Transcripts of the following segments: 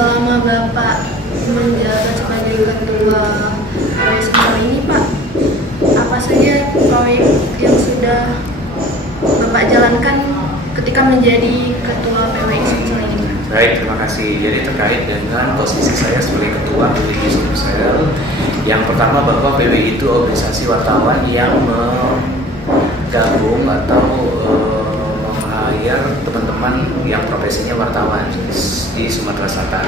selama Bapak menjabat sebagai ketua PWI ini Pak, apa saja proyek yang sudah Bapak jalankan ketika menjadi ketua PWI Sumsel ini Pak? Baik, terima kasih. Jadi terkait dengan posisi saya sebagai ketua PWI Sumsel, yang pertama bahwa PWI itu organisasi wartawan yang menggabung atau meng-hire teman-teman yang profesinya wartawan di Sumatera Selatan.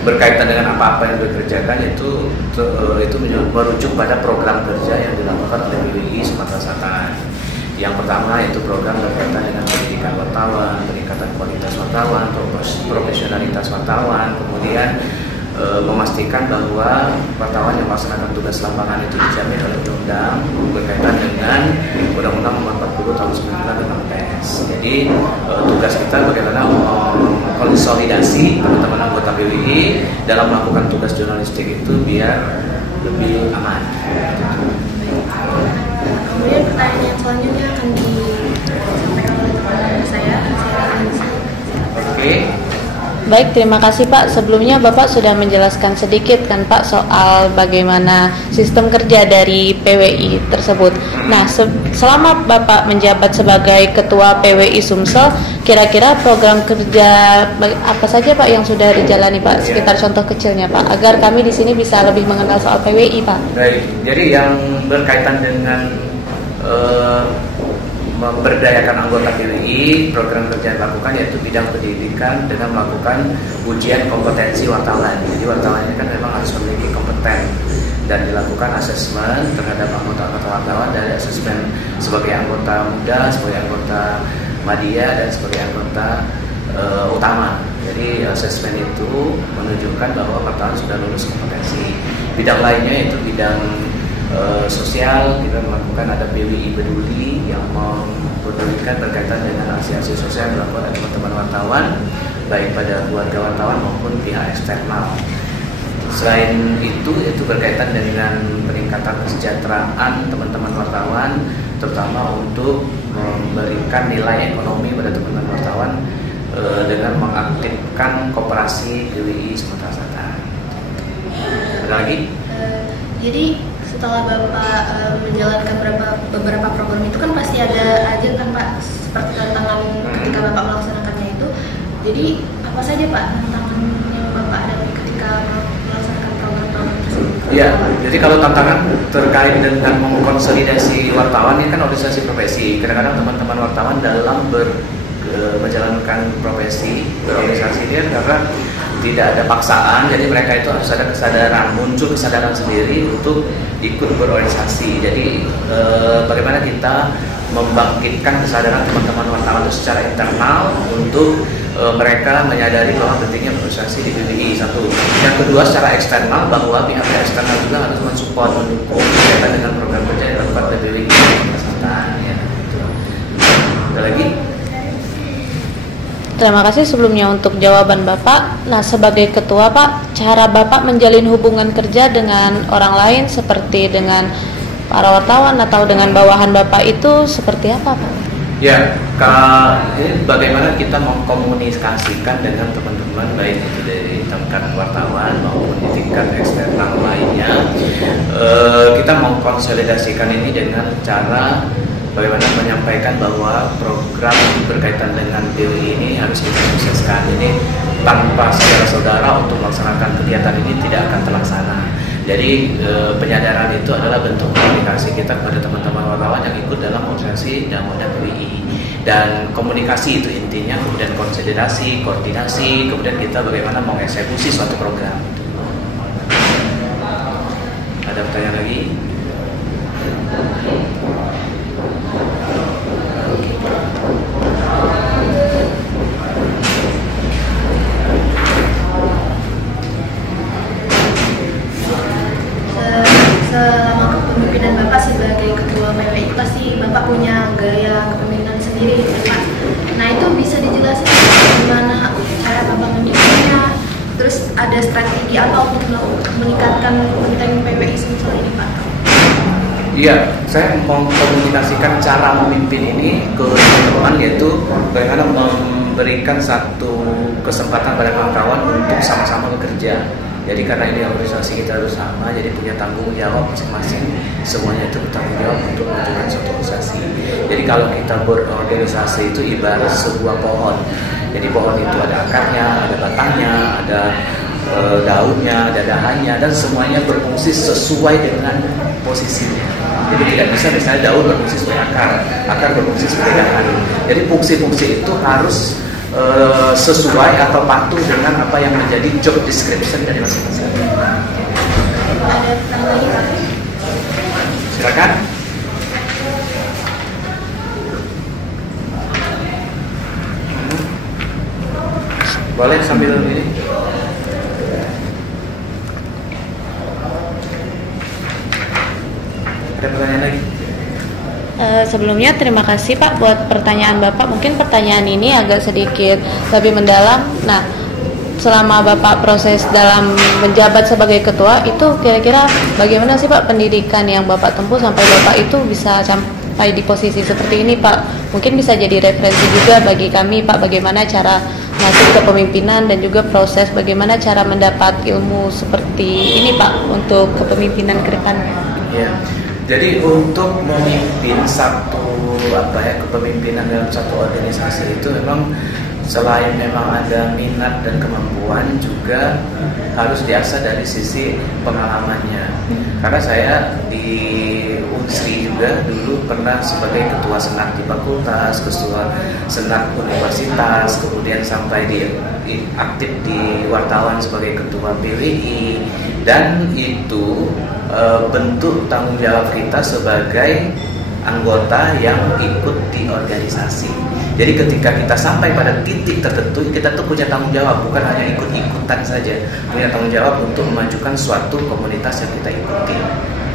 Berkaitan dengan apa-apa yang dikerjakan itu merujuk pada program kerja yang dilakukan oleh PWI Sumatera Selatan. Yang pertama itu program berkaitan dengan pendidikan wartawan, peningkatan kualitas wartawan, profesionalitas wartawan, kemudian memastikan bahwa wartawan yang melaksanakan tugas lapangan itu dijamin oleh undang-undang berkaitan dengan Undang-Undang Nomor 40 Tahun 19 tentang pers. Jadi tugas kita bagaimana mengkonsolidasi teman-teman anggota PWI dalam melakukan tugas jurnalistik itu biar lebih aman. Kemudian pertanyaan selanjutnya akan disampaikan oleh teman saya. Oke. Baik, terima kasih Pak. Sebelumnya Bapak sudah menjelaskan sedikit kan Pak soal bagaimana sistem kerja dari PWI tersebut. Nah, selama Bapak menjabat sebagai Ketua PWI Sumsel, kira-kira program kerja apa saja Pak yang sudah dijalani Pak? Sekitar contoh kecilnya Pak, agar kami di sini bisa lebih mengenal soal PWI Pak. Baik, jadi yang berkaitan dengan memberdayakan anggota PWI, program kerja yang dilakukan yaitu bidang pendidikan dengan melakukan ujian kompetensi wartawan. Jadi wartawan ini kan memang harus memiliki kompeten dan dilakukan asesmen terhadap anggota-anggota wartawan, dari asesmen sebagai anggota muda, sebagai anggota media, dan sebagai anggota utama. Jadi asesmen itu menunjukkan bahwa wartawan sudah lulus kompetensi. Bidang lainnya itu bidang sosial. Kita melakukan ada PWI Peduli yang mempedulikan berkaitan dengan aksi-aksi sosial yang dilakukan oleh teman-teman wartawan, baik pada keluarga wartawan maupun pihak eksternal. Selain itu berkaitan dengan peningkatan kesejahteraan teman-teman wartawan, terutama untuk memberikan nilai ekonomi pada teman-teman wartawan dengan mengaktifkan koperasi PWI Sumatera Selatan. Ada lagi? Jadi setelah Bapak menjalankan beberapa program itu kan pasti ada aja kan Pak, seperti tantangan ketika Bapak melaksanakannya itu. Jadi apa saja Pak tantangan yang Bapak hadapi ketika melaksanakan program-program tersebut? Ya, jadi kalau tantangan terkait dengan mengkonsolidasi wartawan ini kan organisasi profesi. Kadang-kadang teman-teman wartawan dalam menjalankan profesi berorganisasi dia karena tidak ada paksaan, jadi mereka itu harus ada kesadaran, muncul kesadaran sendiri untuk ikut berorganisasi. Jadi bagaimana kita membangkitkan kesadaran teman-teman wartawan itu secara internal untuk mereka menyadari bahwa pentingnya berorganisasi di PWI. Satu. Yang kedua, secara eksternal bahwa pihak eksternal juga harus mensupport, mendukung berkaitan dengan program kerja yang dilakukan oleh PWI. Ya. Ada lagi? Terima kasih sebelumnya untuk jawaban Bapak. Nah, sebagai ketua Pak, cara Bapak menjalin hubungan kerja dengan orang lain seperti dengan para wartawan atau dengan bawahan Bapak itu seperti apa Pak? Ya, bagaimana kita mengkomunikasikan dengan teman-teman baik itu dari tingkat wartawan maupun di tingkat eksternal lainnya. Kita mengkonsolidasikan ini dengan cara bagaimana menyampaikan bahwa program berkaitan dengan PWI ini harus kita sukseskan. Ini tanpa saudara-saudara untuk melaksanakan kegiatan ini tidak akan terlaksana. Jadi penyadaran itu adalah bentuk komunikasi kita kepada teman-teman wartawan yang ikut dalam organisasi dan wadah PWI. Dan komunikasi itu intinya, kemudian konsolidasi, koordinasi, kemudian kita bagaimana mengeksekusi suatu program. Ada pertanyaan lagi? Selama kepemimpinan Bapak sebagai ketua PWI pasti Bapak punya gaya kepemimpinan sendiri gitu Pak. Nah itu bisa dijelasin gimana cara Bapak memimpinnya, terus ada strategi apa untuk meningkatkan kepemimpinan PWI Sumsel ini Pak? Iya, saya mengkomunikasikan cara memimpin ini ke teman-teman, yaitu bagaimana memberikan satu kesempatan pada kawan-kawan untuk sama-sama bekerja. Jadi karena ini organisasi kita bersama, jadi punya tanggung jawab masing-masing. Semuanya itu bertanggung jawab untuk memajukan suatu organisasi. Jadi kalau kita berorganisasi itu ibarat sebuah pohon. Jadi pohon itu ada akarnya, ada batangnya, ada daunnya, ada dahannya, dan semuanya berfungsi sesuai dengan posisinya. Jadi tidak bisa misalnya daun berfungsi sebagai akar berfungsi sebagai dahan. Jadi fungsi-fungsi itu harus sesuai atau patuh dengan apa yang menjadi job description dari masing-masing. Ada pertanyaan lagi, Pak? Silakan. Boleh sambil ini. Ada pertanyaan lagi? Sebelumnya terima kasih Pak buat pertanyaan Bapak. Mungkin pertanyaan ini agak sedikit lebih mendalam. Nah, selama Bapak proses dalam menjabat sebagai ketua, itu kira-kira bagaimana sih Pak pendidikan yang Bapak tempuh sampai Bapak itu bisa sampai di posisi seperti ini Pak? Mungkin bisa jadi referensi juga bagi kami Pak, bagaimana cara masuk ke pemimpinan dan juga proses bagaimana cara mendapat ilmu seperti ini Pak untuk kepemimpinan ke depannya. Ya. Jadi untuk memimpin kepemimpinan dalam satu organisasi itu memang selain memang ada minat dan kemampuan, juga harus diasah dari sisi pengalamannya. Karena saya di Unsri juga dulu pernah sebagai ketua senat di fakultas, ketua senat universitas, kemudian sampai aktif di wartawan sebagai ketua PWI, dan itu bentuk tanggung jawab kita sebagai anggota yang ikut di organisasi. Jadi ketika kita sampai pada titik tertentu, kita tuh punya tanggung jawab, bukan hanya ikut-ikutan saja, punya tanggung jawab untuk memajukan suatu komunitas yang kita ikuti.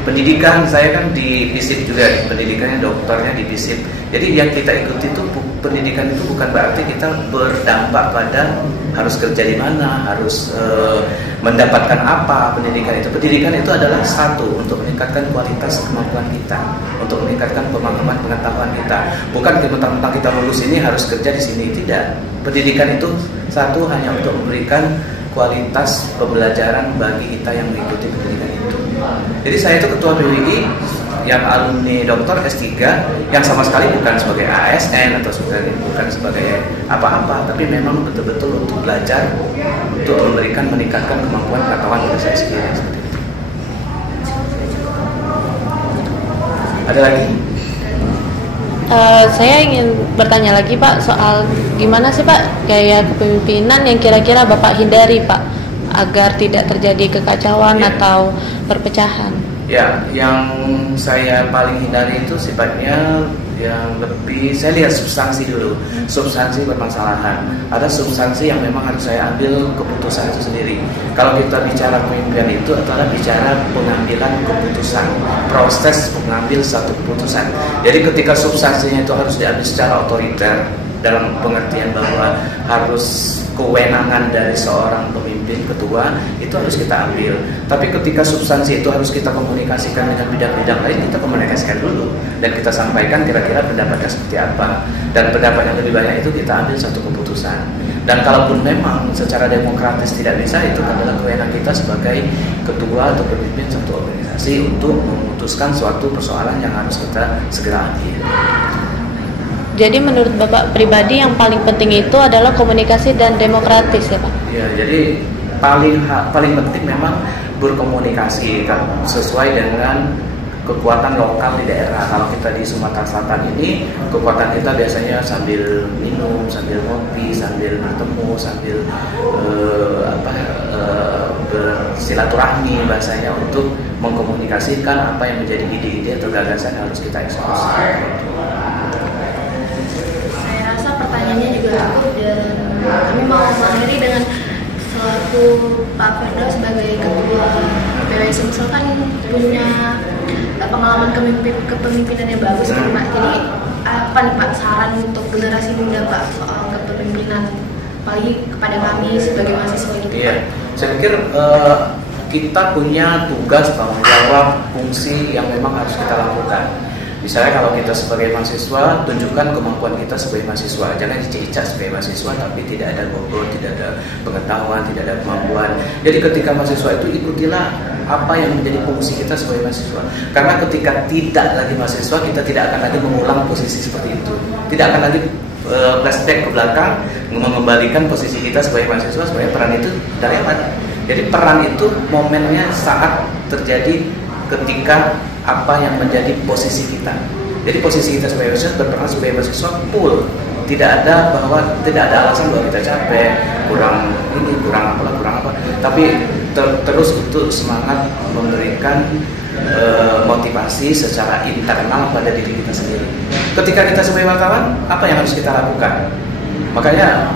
Pendidikan saya kan di FISIP juga, pendidikannya dokternya di FISIP. Jadi yang kita ikuti itu pendidikan itu bukan berarti kita berdampak pada harus kerja di mana, harus mendapatkan apa pendidikan itu. Pendidikan itu adalah satu untuk meningkatkan kualitas kemampuan kita, untuk meningkatkan pemahaman pengetahuan kita. Bukan mentang-mentang kita lulus ini harus kerja di sini, tidak. Pendidikan itu satu hanya untuk memberikan kualitas pembelajaran bagi kita yang mengikuti pendidikan itu. Jadi saya itu ketua PWI yang alumni doktor S3 yang sama sekali bukan sebagai ASN atau bukan sebagai apa-apa, tapi memang betul-betul untuk belajar, untuk meningkatkan kemampuan pengetahuan dari saya sendiri. Ada lagi? Saya ingin bertanya lagi Pak soal gimana sih Pak gaya kepemimpinan yang kira-kira Bapak hindari Pak agar tidak terjadi kekacauan atau perpecahan. Ya, yang saya paling hindari itu sifatnya yang lebih, saya lihat substansi dulu. Substansi permasalahan. Ada substansi yang memang harus saya ambil keputusan itu sendiri. Kalau kita bicara pemimpinan itu adalah bicara pengambilan keputusan, proses mengambil satu keputusan. Jadi ketika substansinya itu harus diambil secara otoriter, dalam pengertian bahwa harus kewenangan dari seorang pemimpin ketua itu harus kita ambil. Tapi ketika substansi itu harus kita komunikasikan dengan bidang-bidang lain, kita komunikasikan dulu dan kita sampaikan kira-kira pendapatnya seperti apa, dan pendapat yang lebih banyak itu kita ambil satu keputusan. Dan kalaupun memang secara demokratis tidak bisa, itu adalah kewenangan kita sebagai ketua atau pemimpin satu organisasi untuk memutuskan suatu persoalan yang harus kita segera ambil. Jadi menurut Bapak pribadi yang paling penting itu adalah komunikasi dan demokratis ya Pak? Ya, jadi paling penting memang berkomunikasi sesuai dengan kekuatan lokal di daerah. Kalau kita di Sumatera Selatan ini, kekuatan kita biasanya sambil minum, sambil ngopi, sambil bertemu, sambil bersilaturahmi bahasanya, untuk mengkomunikasikan apa yang menjadi ide-ide atau gagasan yang harus kita eksekusi. Pertanyaannya juga cukup, dan kami mau mengakhiri dengan selaku Pak Ferdo sebagai ketua PWI Sumsel kan punya pengalaman kepemimpinan yang bagus kan Pak. Jadi apa nih Pak saran untuk generasi muda Pak soal kepemimpinan, apalagi kepada kami sebagai mahasiswa gitu? Iya, saya pikir kita punya tugas, tanggung jawab, fungsi yang memang harus kita lakukan. Misalnya kalau kita sebagai mahasiswa, tunjukkan kemampuan kita sebagai mahasiswa. Jangan dicicak sebagai mahasiswa tapi tidak ada bobot, tidak ada pengetahuan, tidak ada kemampuan. Jadi ketika mahasiswa itu ikutilah apa yang menjadi fungsi kita sebagai mahasiswa. Karena ketika tidak lagi mahasiswa, kita tidak akan lagi mengulang posisi seperti itu. Tidak akan lagi flashback ke belakang, mengembalikan posisi kita sebagai mahasiswa, sebagai peran itu dari apa? Jadi peran itu momennya saat terjadi ketika apa yang menjadi posisi kita. Jadi posisi kita sebagai mahasiswa, berperan sebagai mahasiswa full. Tidak ada alasan bahwa kita capek, kurang ini, kurang apa. Tapi terus untuk semangat memberikan motivasi secara internal pada diri kita sendiri. Ketika kita sebagai wartawan, apa yang harus kita lakukan? Makanya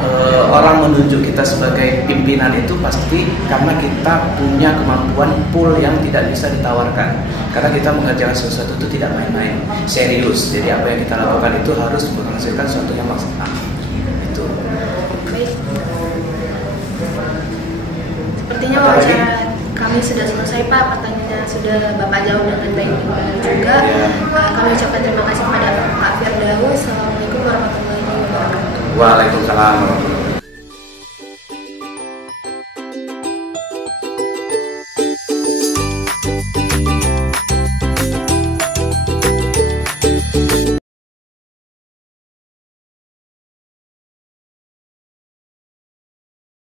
orang menunjuk kita sebagai pimpinan itu pasti karena kita punya kemampuan full yang tidak bisa ditawarkan. Karena kita mengerjakan sesuatu itu tidak main-main, serius. Jadi apa yang kita lakukan itu harus menghasilkan sesuatu yang maksimal. Itu. Baik. Sepertinya wawancara kami sudah selesai, Pak. Pertanyaannya sudah Bapak jawab dengan baik juga. Kami ucapkan terima kasih kepada Pak Firdaus. Assalamualaikum warahmatullahi wabarakatuh. Waalaikumsalam warahmatullahi wabarakatuh.